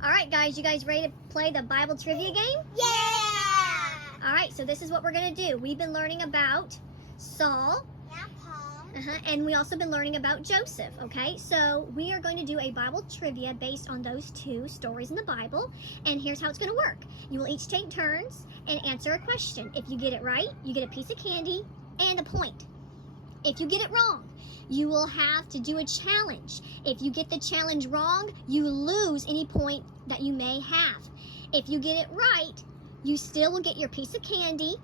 All right, guys, you guys ready to play the Bible trivia game? Yeah! All right, so this is what we're going to do. We've been learning about Saul. Yeah, Paul. And we also been learning about Joseph, okay? So we are going to do a Bible trivia based on those two stories in the Bible. And here's how it's going to work. You will each take turns and answer a question. If you get it right, you get a piece of candy and a point. If you get it wrong, you will have to do a challenge. If you get the challenge wrong, you lose any point that you may have. If you get it right, you still will get your piece of candy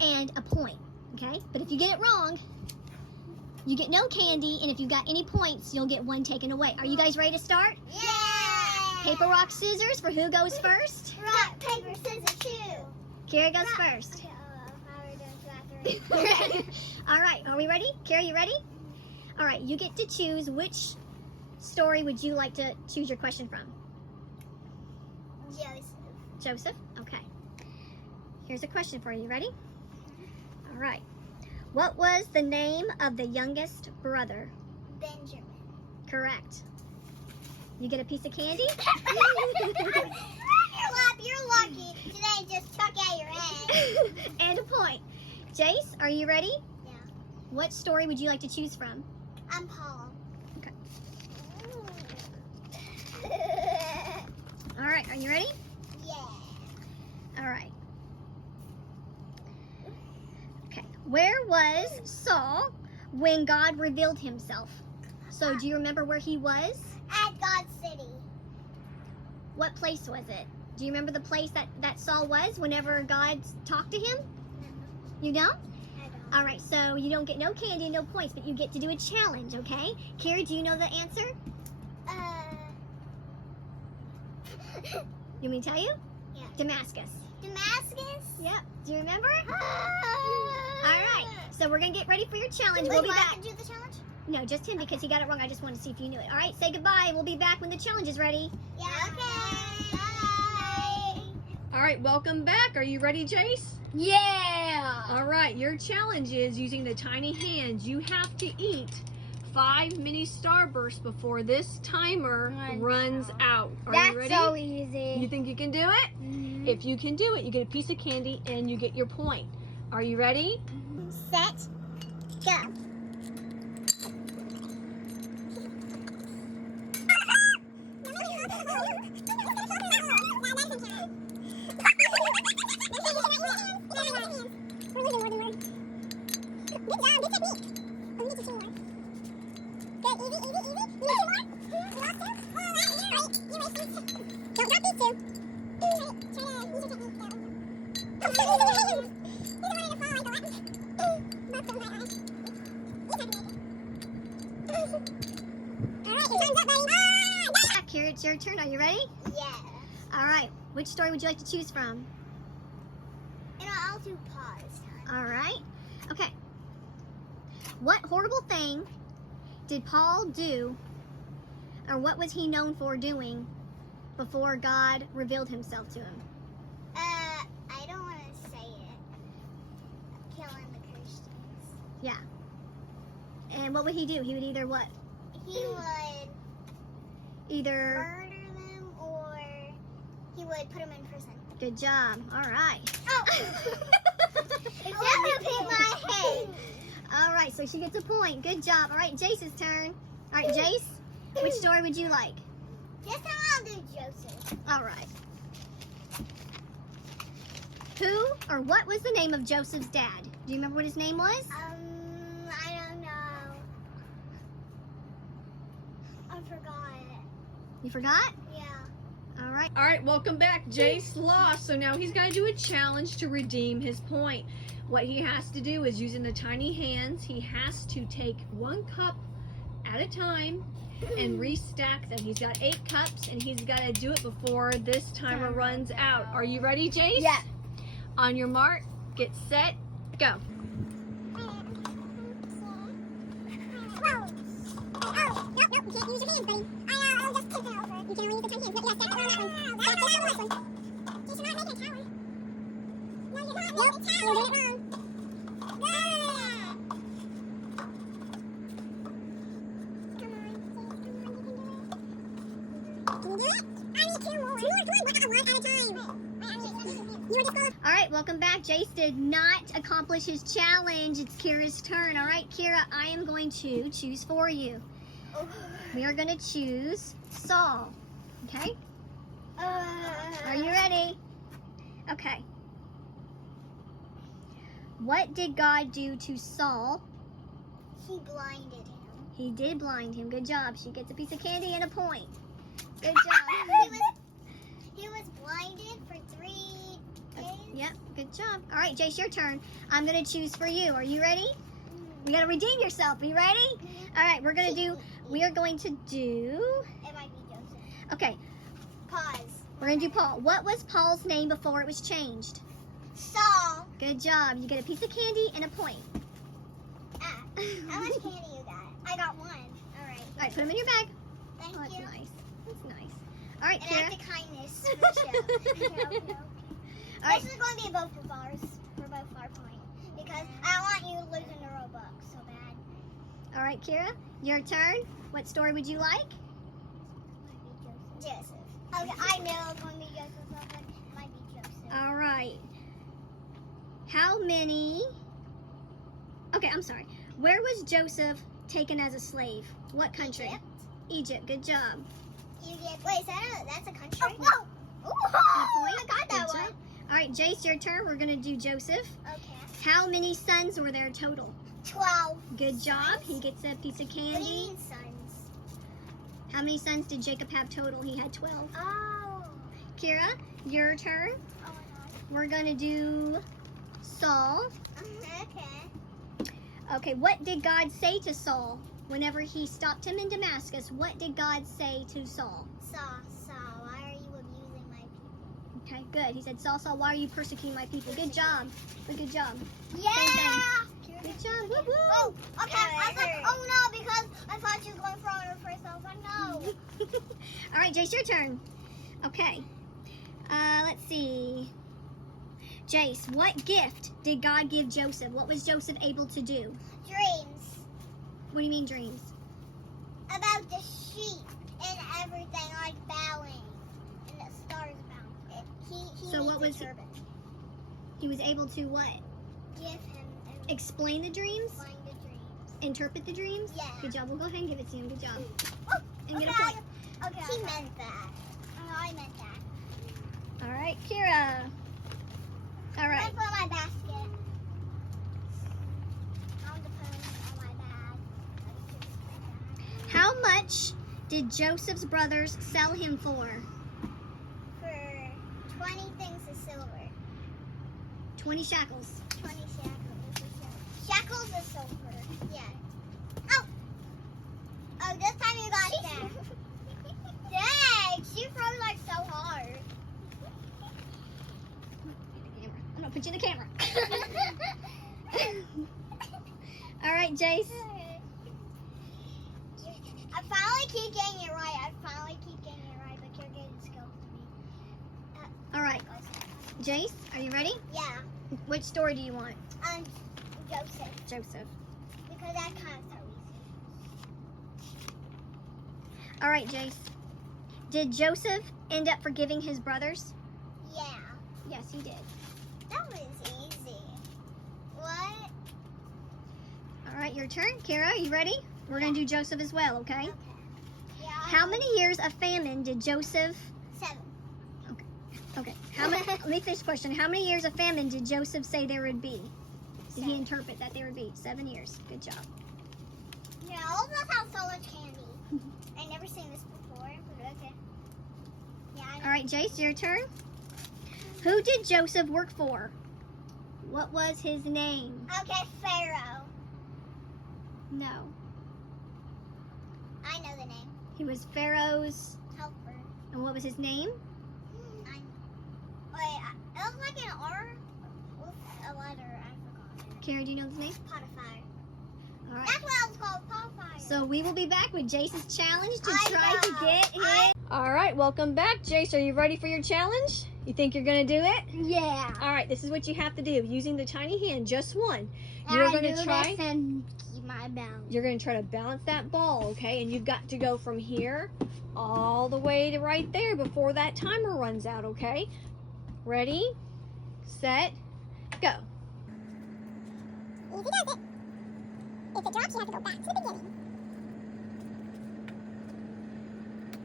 and a point, okay? But if you get it wrong, you get no candy, and if you've got any points, you'll get one taken away. Are you guys ready to start? Yeah! Paper, rock, scissors for who goes first? Rock, paper, scissors, shoot! Carrie goes first. Okay, how are we doing for that? All right, are we ready? Carrie, you ready? All right, you get to choose which story would you like to choose your question from? Joseph. Joseph? Okay. Here's a question for you. Ready? All right. What was the name of the youngest brother? Benjamin. Correct. You get a piece of candy? You're lucky. Today just stuck out your head. And a point. Jace, are you ready? Yeah. What story would you like to choose from? I'm Paul. Okay. All right, are you ready? Yeah. All right. Okay. Where was Saul when God revealed himself? So do you remember where he was? At God's city. What place was it? Do you remember the place that Saul was whenever God talked to him? You don't? I don't. All right, so you don't get no candy and no points, but you get to do a challenge, okay? Carrie, do you know the answer? You want me to tell you? Yeah. Damascus. Damascus? Yep. Do you remember? All All right, so we're going to get ready for your challenge. Wait, We'll be do I back. have to do the challenge? No, just him because he got it wrong. I just wanted to see if you knew it. All right, say goodbye. We'll be back when the challenge is ready. Yeah. Okay. Bye. All right, welcome back. Are you ready, Jace? Yeah. All right, your challenge is using the tiny hands. You have to eat 5 mini Starbursts before this timer runs out. Are you ready? That's so easy. You think you can do it? Mm-hmm. If you can do it, you get a piece of candy and you get your point. Are you ready? Set. Go. Carrie, it's your turn. Are you ready? Yeah. All right. Which story would you like to choose from? And I'll do pause time. All right. Okay. What horrible thing did Paul do, or what was he known for doing before God revealed himself to him? I don't want to say it. Killing the Christians. Yeah. And what would he do? He would either what? He would Either. murder them or he would put them in prison. Good job. All right. Oh! It definitely hit my head. All right. So she gets a point. Good job. All right. Jace's turn. All right, Jace. Which story would you like? This time I'll do Joseph. All right. Who or what was the name of Joseph's dad? Do you remember what his name was? I don't know. I forgot. You forgot? Yeah. All right. All right, welcome back. Jace lost, so now he's got to do a challenge to redeem his point. What he has to do is using the tiny hands, he has to take 1 cup at a time and restack them. He's got 8 cups and he's got to do it before this timer runs out. Are you ready, Jace? Yeah. On your mark, get set, go. Can you do it? All right, welcome back. Jace did not accomplish his challenge. It's Kira's turn. All right, Kira, I am going to choose for you. We are going to choose Saul. Okay? Are you ready? Okay. What did God do to Saul? He blinded him. He did blind him. Good job. She gets a piece of candy and a point. Good job. He was blinded for 3 days. Yep, good job. All right, Jace, your turn. I'm going to choose for you. Are you ready? We got to redeem yourself. Are you ready? All right, we are going to do, It might be Joseph. okay, Pause. we're going to do Paul. What was Paul's name before it was changed? Saul. Good job. You get a piece of candy and a point. How much candy you got? I got 1. All right. All right, put them in your bag. Thank Oh, that's you. nice. That's nice. All right, And Kira. act of kindness for the show. Okay. All right. This is going to be both of ours for both our point because I want you losing the Robux so bad. All right, Kira, your turn. What story would you like? Joseph. Okay, I know it's going to be Joseph, but it might be Joseph. All right. How many? Okay, I'm sorry. Where was Joseph taken as a slave? What country? Egypt. Egypt. Good job. Egypt. Wait, that's a country? No. Ooh, Point. I got that Good one. job. All right, Jace, your turn. We're gonna do Joseph. Okay. How many sons were there total? 12. Good job. He gets a piece of What do you candy. mean sons? How many sons did Jacob have total? He had 12. Oh. Kira, your turn. Oh my We're gonna do Saul. god. Okay. Okay, what did God say to Saul whenever he stopped him in Damascus? What did God say to Saul? Saul, why are you abusing my people? Okay, good. He said, Saul, Saul, why are you persecuting my people? Good job. Good job. Yeah! Good job. Woo woo. Oh, okay. I was like, oh no, because I thought you were going for honor first. I was like, no. All right, Jace, your turn. Okay. Let's see. Jace, what gift did God give Joseph? What was Joseph able to do? Dreams What do you mean dreams? about the sheep and everything, like bowing and the stars bowing. He So needs what a was- turban. He was able to what? Give him and Explain the dreams? find the dreams. Interpret the dreams? Yeah. Good job. We'll go ahead and give it to him. Good job. Oh, And get a okay. point. Okay. He meant that. Oh, I meant that. All right, Kira. All right. That's for my basket. I want to put it on my bag. How much did Joseph's brothers sell him for? For 20 things of silver. 20 shekels. 20 shackles. Shackles of silver. Yeah. Oh! Oh, this time you got that. Dang, she throws like so hard. I'm going to put you in the camera. All right, Jace. I finally keep getting it right. But you're getting skilled to me. All right, Jace, are you ready? Yeah. Which story do you want? Joseph. Joseph. Because that kind of so easy. All right, Jace. Did Joseph end up forgiving his brothers? Yeah. Yes, he did. That was easy. What? All right, your turn. Kara, are you ready? We're going to do Joseph as well, okay? Okay. Yeah. How many years of famine did Joseph... 7. Okay. How many? Let me finish the question. How many years of famine did Joseph say there would be? Did he 7. interpret that there would be? 7 years. Good job. Yeah, all of us have so much candy. I never seen this before, but okay. Yeah, I know. All right, Jace, your turn. Who did Joseph work for? What was his name? Okay, Pharaoh. No. I know the name. He was Pharaoh's... Helper. And what was his name? It was like an R with a letter. I forgot it. Kara, do you know his name? Potiphar. All right. That's what I was called, Potiphar. So we will be back with Jace's challenge to I try to know. get his... All right, welcome back. Jace, are you ready for your challenge? You think you're going to do it? Yeah. All right, this is what you have to do. Using the tiny hand, just one. You're going to try... And my balance. You're going to try to balance that ball, okay? And you've got to go from here all the way to right there before that timer runs out, okay? Ready, set, go. Easy does it. If it drops, you have to go back to the beginning.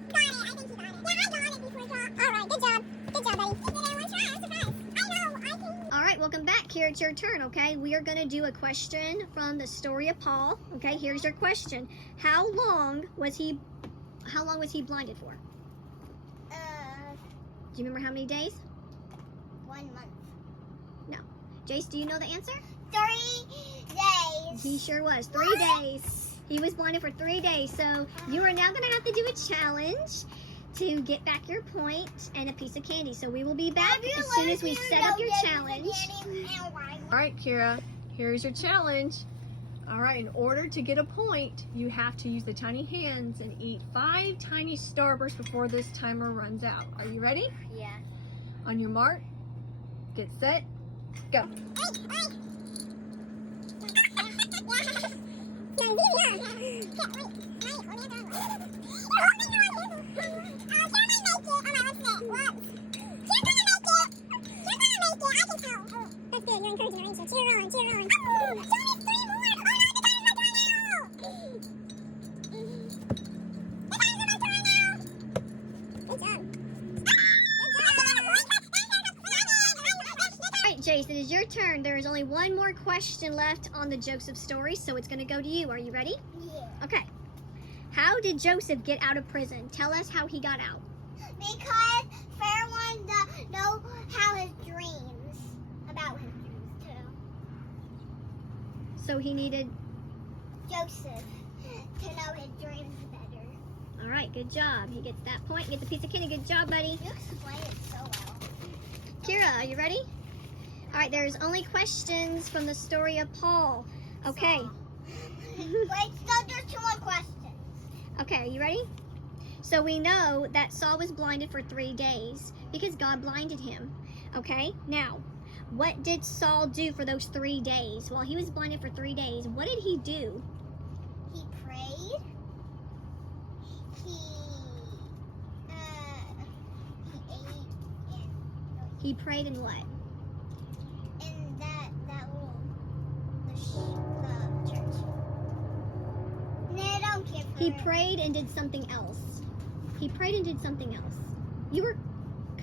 Got it. I think you got it. Yeah, I got it before it dropped. All right, good job. Good job, buddy. You did it in one try. I'm surprised. I know. I can. All right, welcome back. Kira, it's your turn, okay? We are going to do a question from the story of Paul. Okay, here's your question. How long was he blinded for? Do you remember how many days? 1 month. Jace, do you know the answer? 3 days. He sure was. 3 days. He was blinded for 3 days. So you are now going to have to do a challenge to get back your point and a piece of candy. So we will be back as soon as we set up your challenge. All right, Kira, here's your challenge. All right, in order to get a point, you have to use the tiny hands and eat 5 tiny Starbursts before this timer runs out. Are you ready? Yeah. On your mark, get set, go. Jace, it is your turn. There is only one more question left on the Joseph story, so it's going to go to you. Are you ready? Yeah. Okay. How did Joseph get out of prison? Tell us how he got out. Because Pharaoh wanted to know how his dreams, about his dreams too. So he needed... Joseph to know his dreams better. All right, good job. He gets that point. Get the piece of candy. Good job, buddy. You explained it so well. Kira, are you ready? All right, there's only questions from the story of Paul. Okay. Wait, so there's 2 more questions. Okay, are you ready? So we know that Saul was blinded for 3 days because God blinded him. Okay, now, what did Saul do for those 3 days? While he was blinded for 3 days, what did he do? He prayed. He ate He prayed in what? in that little the church. No, I don't care for He it. prayed and did something else. He prayed and did something else. You were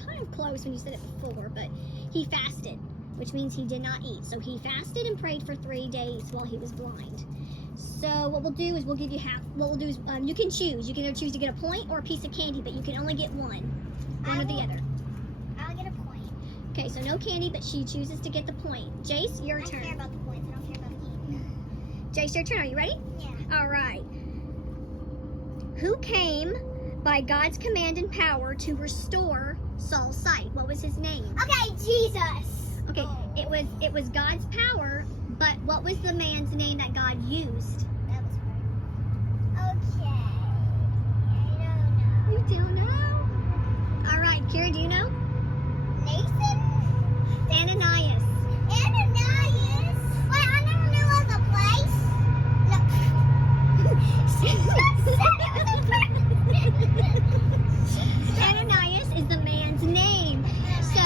kind of close when you said it before, but he fasted, which means he did not eat. So he fasted and prayed for 3 days while he was blind. So what we'll do is we'll give you half. What we'll do is you can choose. You can either choose to get a point or a piece of candy, but you can only get one or the other. I'll get a point. Okay, so no candy, but she chooses to get the point. Jace, your I don't care turn. about the points. I don't care about the game. Jace, your turn. Are you ready? Yeah. All right. Who came by God's command and power to restore Saul's sight? What was his name? Okay, Jesus. Okay, Oh. it was God's power, but what was the man's name that God used? That was hard. Okay. I You don't know? All right, Kira, do you know? don't know. Nathan? Ananias. Ananias? Wait, I never knew it was a place. Ananias is the man's name. So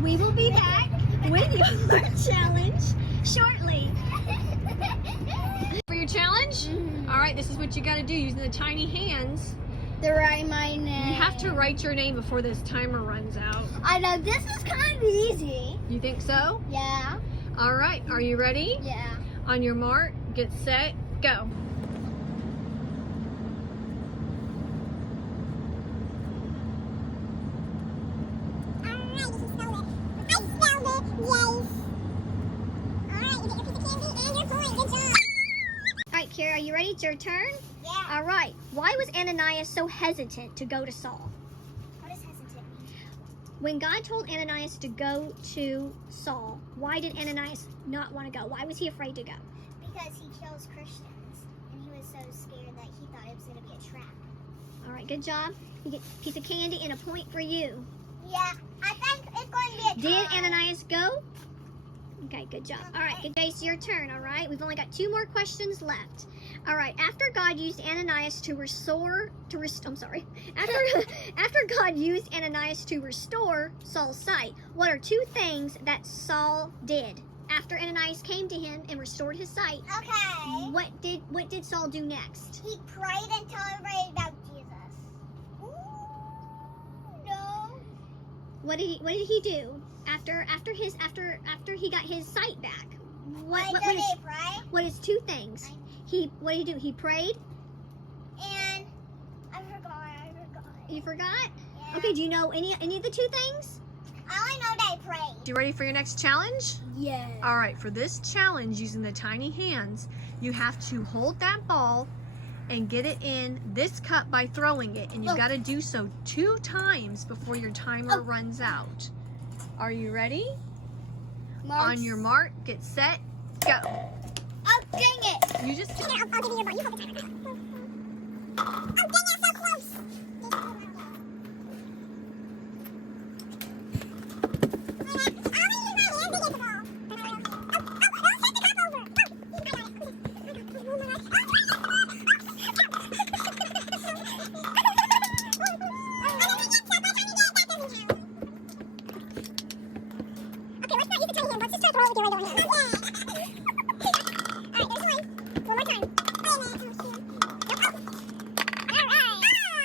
we will be back with your challenge shortly. For your challenge? All right, this is what you got to do using the tiny hands. To write my name. You have to write your name before this timer runs out. I know, this is kind of easy. You think so? Yeah. All right, are you ready? Yeah. On your mark, get set, go. Alright, you spelled it. I spelled it, yes. Alright, you get your piece of candy and your point. Good job. All right, Kira, are you ready? It's your turn. Yeah. All right. Why was Ananias so hesitant to go to Saul? What does hesitant mean? When God told Ananias to go to Saul, why did Ananias not want to go? Why was he afraid to go? Because he kills Christians, and he was so scared that he thought it was going to be a trap. All right, good job. You get a piece of candy and a point for you. Yeah, I think it's going to be a Did tie. Ananias go? Okay, good job. All right, good. Jace, your turn, all right? We've only got 2 more questions left. All right, after God used Ananias after God used Ananias to restore Saul's sight, what are 2 things that Saul did? After Ananias came to him and restored his sight, Okay. what did Saul do next? He prayed and told everybody about Jesus. Ooh, no. What did he do after he got his sight back? What is 2 things? What did he do? He prayed. And I forgot. You forgot? Yeah. Okay, do you know any of the 2 things? I only know they prayed. You ready for your next challenge? Yeah. All right, for this challenge using the tiny hands, you have to hold that ball and get it in this cup by throwing it, and you've got to do so 2 times before your timer runs out. Are you ready? On your mark, get set, go. Oh, dang it. You just I'll give you your ball. You hold it. Oh, dang it, so close.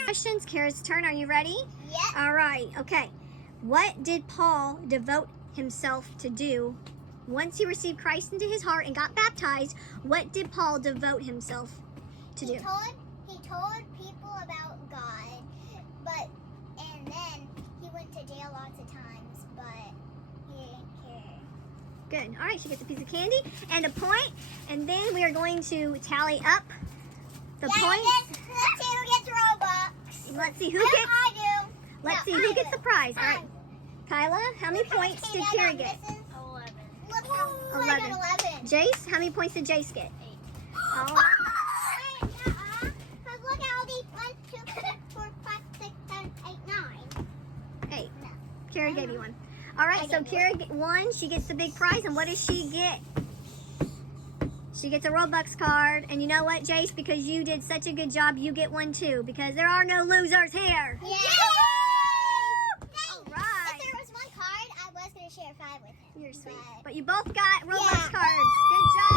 Questions, Kara's turn. Are you ready? Yep. All right, okay. What did Paul devote himself to do once he received Christ into his heart and got baptized? What did Paul devote himself to do? He told people about God, and then he went to jail lots of times, but he didn't care. Good. All right, she gets a piece of candy and a point, and then we are going to tally up the points. Let's see who gets Robux. Let's see who I gets. do. Let's see No, who I gets do. the prize. All right, Kyla, how many points did Kara get? 11. Look how I got 11. 11. Jace, how many points did Jace get? 8. All Oh, right. because look at all these 1, 2, 3, 4, 5, 6, 7, 8, 9. 8. Kara gave you one. All right, so Kara won. She gets the big prize, and what does she get? She gets a Robux card, and you know what, Jace? Because you did such a good job, you get one too. Because there are no losers here. Yay! All right. If there was one card, I was going to share 5 with him. You're sweet. But- But you both got Robux Yeah. cards. Good job.